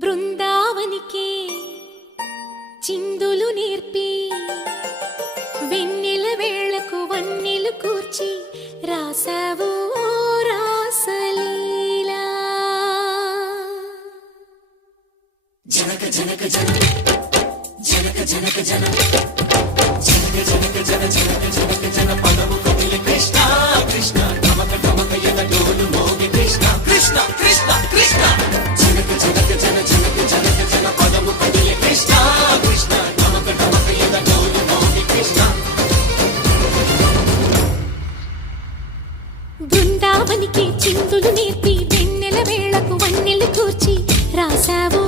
బృందావనికి చిందులు నేర్పి వెన్నెల వేళకు వన్నెలు కూర్చి రాసావు రాసలీలా. జనక జనక జన జనక జనక జన జనక జనక జన జనక జనక జన పదము కదిలి కృష్ణ కృష్ణ నమక నమక యద డోలు మోగి కృష్ణ కృష్ణ కృష్ణ కృష్ణ జనక జనక జన జనక జనక జన పదము కదిలి కృష్ణ కృష్ణ నమక నమక యద డోలు మోగి కృష్ణ. బృందావనికి చిందులు నేర్పి వెన్నెల వేళకు వన్నెలు కూర్చి రాసావు